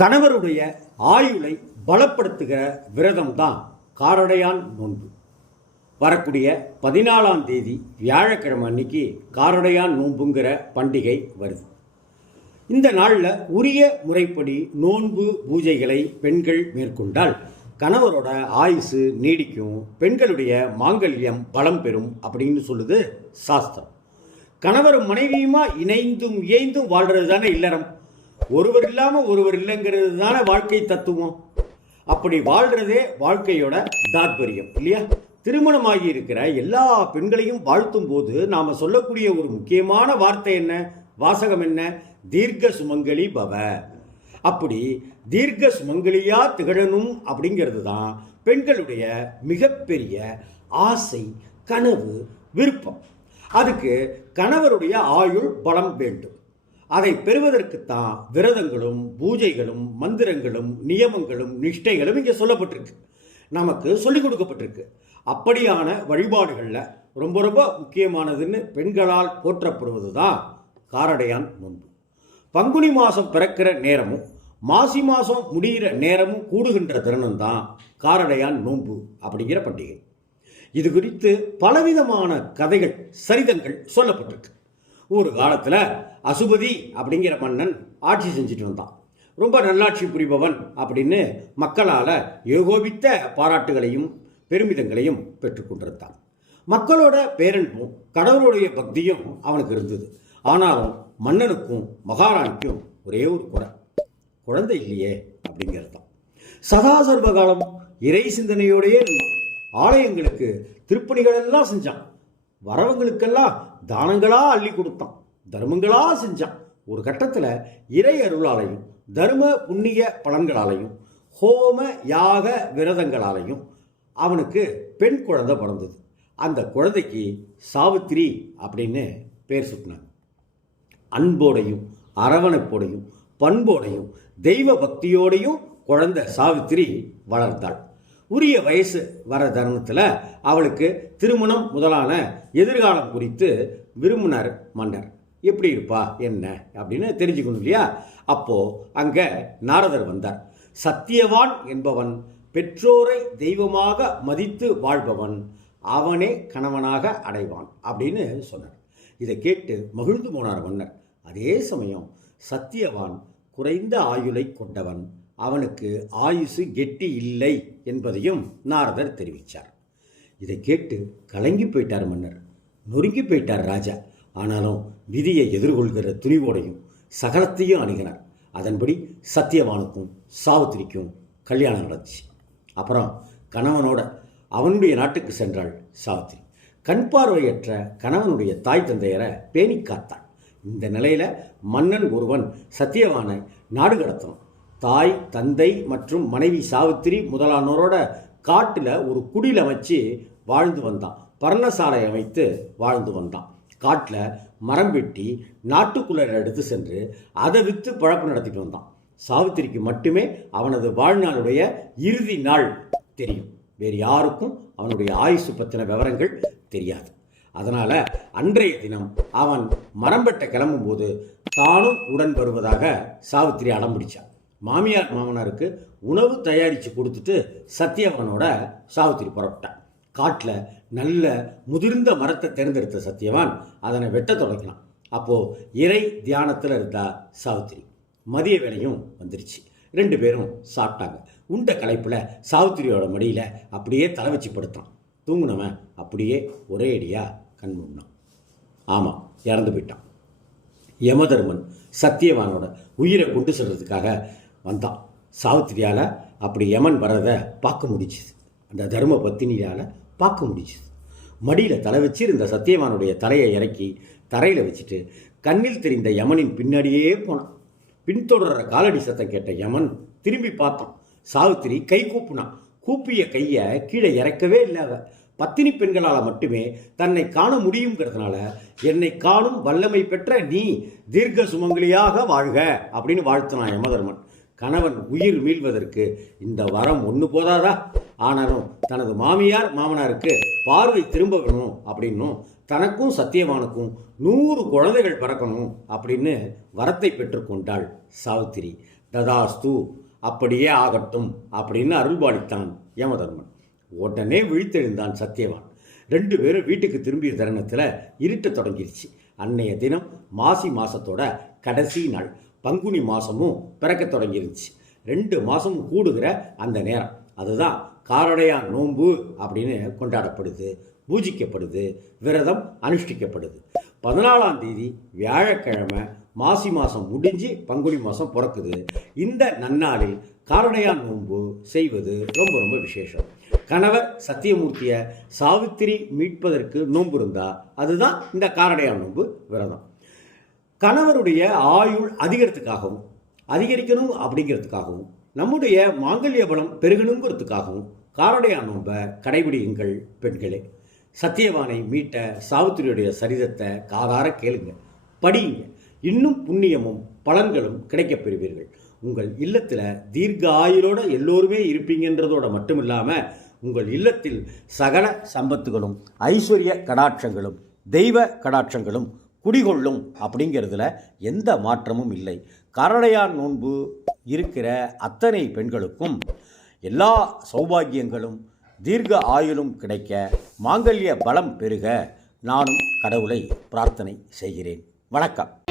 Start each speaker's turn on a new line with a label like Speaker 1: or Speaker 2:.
Speaker 1: கணவருடைய ஆயுளை பலப்படுத்துகிற விரதம் தான் காரடையான் நோன்பு. வரக்கூடிய பதினாலாம் தேதி வியாழக்கிழமை அன்னைக்கு காரடையான் நோன்புங்கிற பண்டிகை வருது. இந்த நாளில் உரிய முறைப்படி நோன்பு பூஜைகளை பெண்கள் மேற்கொண்டால் கணவரோட ஆயுசு நீடிக்கும் பெண்களுடைய மாங்கல்யம் பலம் பெறும் அப்படின்னு சொல்லுது சாஸ்திரம். கணவரும் மனைவியுமா இணைந்தும் இயைந்தும் வாழ்கிறது தானே இல்லறம். ஒருவர் இல்லாமல் ஒருவர் இல்லைங்கிறது தானே வாழ்க்கை தத்துவம். அப்படி வாழ்றதே வாழ்க்கையோட தாத்பரியம் இல்லையா? திருமணமாகி இருக்கிற எல்லா பெண்களையும் வாழ்த்தும் போது நாம் சொல்லக்கூடிய ஒரு முக்கியமான வார்த்தை என்ன? வாசகம் என்ன? தீர்க்க சுமங்கலி பவ. அப்படி தீர்க்க சுமங்கலியா திகழணும் அப்படிங்கிறது தான் பெண்களுடைய மிகப்பெரிய ஆசை கனவு விருப்பம். அதுக்கு கணவருடைய ஆயுள் பலம் வேண்டும். அதை பெறுவதற்குத்தான் விரதங்களும் பூஜைகளும் மந்திரங்களும் நியமங்களும் நிஷ்டைகளும் இங்கே சொல்லப்பட்டிருக்கு. நமக்கு சொல்லிக் கொடுக்கப்பட்டிருக்கு. அப்படியான வழிபாடுகளில் ரொம்ப ரொம்ப முக்கியமானதுன்னு பெண்களால் போற்றப்படுவது தான் காரடையான் நோன்பு பங்குனி மாதம் பிறக்கிற நேரமும் மாசி மாதம் முடிகிற நேரமும் கூடுகின்ற தருணம் தான் காரடையான் நோன்பு அப்படிங்கிற பண்டிகை. இது குறித்து பலவிதமான கதைகள் சரிதங்கள் சொல்லப்பட்டிருக்கு. ஒரு காலத்தில் அசுபதி அப்படிங்கிற மன்னன் ஆட்சி செஞ்சுட்டு வந்தான். ரொம்ப நல்லாட்சி புரிபவன் அப்படின்னு மக்களால் ஏகோபித்த பாராட்டுகளையும் பெருமிதங்களையும் பெற்றுக்கொண்டிருந்தான் மக்களோட பேரன்பும் கடவுளுடைய பக்தியும் அவனுக்கு இருந்தது. ஆனாலும் மன்னனுக்கும் மகாராணிக்கும் ஒரே ஒரு குறை. குழந்தை இல்லையே அப்படிங்கிறது தான். சதா சர்வகாலம் இறை சிந்தனையோடையே ஆலயங்களுக்கு திருப்பணிகள் எல்லாம் செஞ்சான். வரவங்களுக்கெல்லாம் தானங்களாக அள்ளி கொடுத்தான். தர்மங்களாக செஞ்சான். ஒரு கட்டத்தில் இறை அருளாலையும் தர்ம புண்ணிய பலன்களாலையும் ஹோம யாக விரதங்களாலையும் அவனுக்கு பெண் குழந்தை பிறந்தது. அந்த குழந்தைக்கு சாவித்திரி அப்படின்னு பேர் சுட்டினாங்க. அன்போடையும் அரவணைப்போடையும் பண்போடையும் தெய்வ பக்தியோடையும் குழந்தை சாவித்திரி வளர்ந்தாள். உரிய வயசு வர தருணத்தில் அவளுக்கு திருமணம் முதலான எதிர்காலம் குறித்து விரும்பினார் மன்னர். எப்படி இருப்பா? என்ன? அப்படின்னு தெரிஞ்சுக்கணும் இல்லையா? அப்போ அங்கே நாரதர் வந்தார். சத்தியவான் என்பவன் பெற்றோரை தெய்வமாக மதித்து வாழ்பவன் அவனே கணவனாக அடைவான் அப்படின்னு சொன்னார். இதை கேட்டு மகிழ்ந்து போனார் மன்னர். அதே சமயம் சத்தியவான் குறைந்த ஆயுளை கொண்டவன் அவனுக்கு ஆயுசு கெட்டி இல்லை என்பதையும் நாரதர் தெரிவித்தார் இதை கேட்டு கலங்கி போயிட்டார் மன்னர். நொறுங்கி போயிட்டார் ராஜா. ஆனாலும் விதியை எதிர்கொள்கிற துணிவோடையும் சகலத்தையும் அணுகினார். அதன்படி சத்தியவானுக்கும் சாவித்திரிக்கும் கல்யாணம் நடந்துச்சு. அப்புறம் கணவனோட அவனுடைய நாட்டுக்கு சென்றாள் சாவித்திரி. கண் பார்வையற்ற கணவனுடைய தாய் தந்தையரை பேணி காத்தான் இந்த நிலையில் மன்னன் ஒருவன் சத்தியவானை நாடு கடத்தணும். தாய் தந்தை மற்றும் மனைவி சாவித்திரி முதலானோரோட காட்டில் ஒரு குடில் அமைச்சு வாழ்ந்து வந்தான். பர்ணசாலை அமைத்து வாழ்ந்து வந்தான். காட்டில் மரம் வெட்டி நாட்டுக்குள்ளரை எடுத்து சென்று அதை விற்று பழப்பு நடத்திட்டு வந்தான். சாவித்திரிக்கு மட்டுமே அவனது வாழ்நாளுடைய இறுதி நாள் தெரியும். வேறு யாருக்கும் அவனுடைய ஆயுசு பற்றின விவரங்கள் தெரியாது. அதனால் அன்றைய தினம் அவன் மரம்பெட்ட கிளம்பும்போது தானும் உடன் வருவதாக சாவித்திரி அடம் பிடிச்சான். மாமியார் மாமனாருக்கு உணவு தயாரித்து கொடுத்துட்டு சத்தியவானோட சாவித்திரி புறப்பட்டான் காட்டில் நல்ல முதிர்ந்த மரத்தை தேர்ந்தெடுத்த சத்தியவான் அதனை வெட்ட தொடங்கினான். அப்போது இறை தியானத்தில் இருந்தா சாவித்திரி. மதிய வேலையும் வந்துருச்சு. ரெண்டு பேரும் சாப்பிட்டாங்க. உண்ட களைப்பில் சாவித்திரியோட மடியில் அப்படியே தலை வச்சு படுத்தான். தூங்கினவன் அப்படியே ஒரே அடியாக கண் மூடினான். ஆமாம் இறந்து போயிட்டான். யமதர்மன் சத்தியவானோட உயிரை கொண்டு செல்றதுக்காக வந்தான். சாவித்திரியால் அப்படி யமன் வர்றதை பார்க்க முடிச்சுது அந்த தர்ம பத்தினியால் பார்க்க முடிச்சுது மடியில் தலை வச்சு இருந்த சத்தியவானுடைய தலையை இறக்கி தரையில் வச்சுட்டு கண்ணில் தெரிந்த யமனின் பின்னாடியே போனான். பின்தொடர்ற காலடி சத்தம் கேட்ட யமன் திரும்பி பார்த்தான். சாவித்திரி கை கூப்புனான். கூப்பிய கையை கீழே இறக்கவே இல்லை அவ பத்தினி பெண்களால் மட்டுமே தன்னை காண முடியுங்கிறதுனால என்னை காணும் வல்லமை பெற்ற நீ தீர்க்க சுமங்கலியாக வாழ்க அப்படின்னு வாழ்த்தினான் யமதர்மன். கணவன் உயிர் மீள்வதற்கு இந்த வரம் ஒன்று போதாதா? ஆனாலும் தனது மாமியார் மாமனாருக்கு பார்வை திரும்ப வேணும் அப்படின்னும் தனக்கும் சத்தியவானுக்கும் நூறு குழந்தைகள் பிறக்கணும் அப்படின்னு வரத்தை பெற்றுக்கொண்டாள் சாவித்திரி. ததாஸ்து அப்படியே ஆகட்டும் அப்படின்னு அருள்பாலித்தான் யமதர்மன். உடனே விழித்தெழுந்தான் சத்தியவான். ரெண்டு பேரும் வீட்டுக்கு திரும்பிய தருணத்தில் இருட்ட தொடங்கிருச்சு. அன்னைய தினம் மாசி மாசத்தோட கடைசி நாள். பங்குனி மாதமும் பிறக்க தொடங்கிருச்சு ரெண்டு மாதமும் கூடுகிற அந்த நேரம். அதுதான் காரடையான் நோன்பு அப்படின்னு கொண்டாடப்படுது பூஜிக்கப்படுது விரதம் அனுஷ்டிக்கப்படுது. பதினாலாம் தேதி வியாழக்கிழமை மாசி மாதம் முடிஞ்சு பங்குனி மாதம் பிறக்குது. இந்த நன்னாளில் காரடையான் நோன்பு செய்வது ரொம்ப ரொம்ப விசேஷம். கணவர் சத்தியமூர்த்தியை சாவித்திரி மீட்பதற்கு நோன்பு இருந்தால் அதுதான் இந்த காரடையான் நோன்பு விரதம். கணவருடைய ஆயுள் அதிகரித்துக்காகவும் அதிகரிக்கணும் அப்படிங்கிறதுக்காகவும் நம்முடைய மாங்கல்ய பலம் பெருகணுங்கிறதுக்காகவும் காரடையா நோன்பை கடைபிடியுங்கள் பெண்களே. சத்தியவானை மீட்ட சாவித்திரியுடைய சரிதத்தை காதார கேளுங்க. படியுங்க. இன்னும் புண்ணியமும் பலன்களும் கிடைக்கப் பெறுவீர்கள். உங்கள் இல்லத்தில் தீர்க்க ஆயுளோட எல்லோருமே இருப்பீங்கன்றதோட மட்டும் இல்லாமல் உங்கள் இல்லத்தில் சகல சம்பத்துகளும் ஐஸ்வர்ய கடாட்சங்களும் தெய்வ கடாட்சங்களும் குடிகொள்ளும் அப்படிங்கிறதுல எந்த மாற்றமும் இல்லை. கரடையான் நோன்பு இருக்கிற அத்தனை பெண்களுக்கும் எல்லா சௌபாகியங்களும் தீர்க்க ஆயுளும் கிடைக்க மாங்கல்ய பலம் பெருக நானும் கடவுளை பிரார்த்தனை செய்கிறேன். வணக்கம்.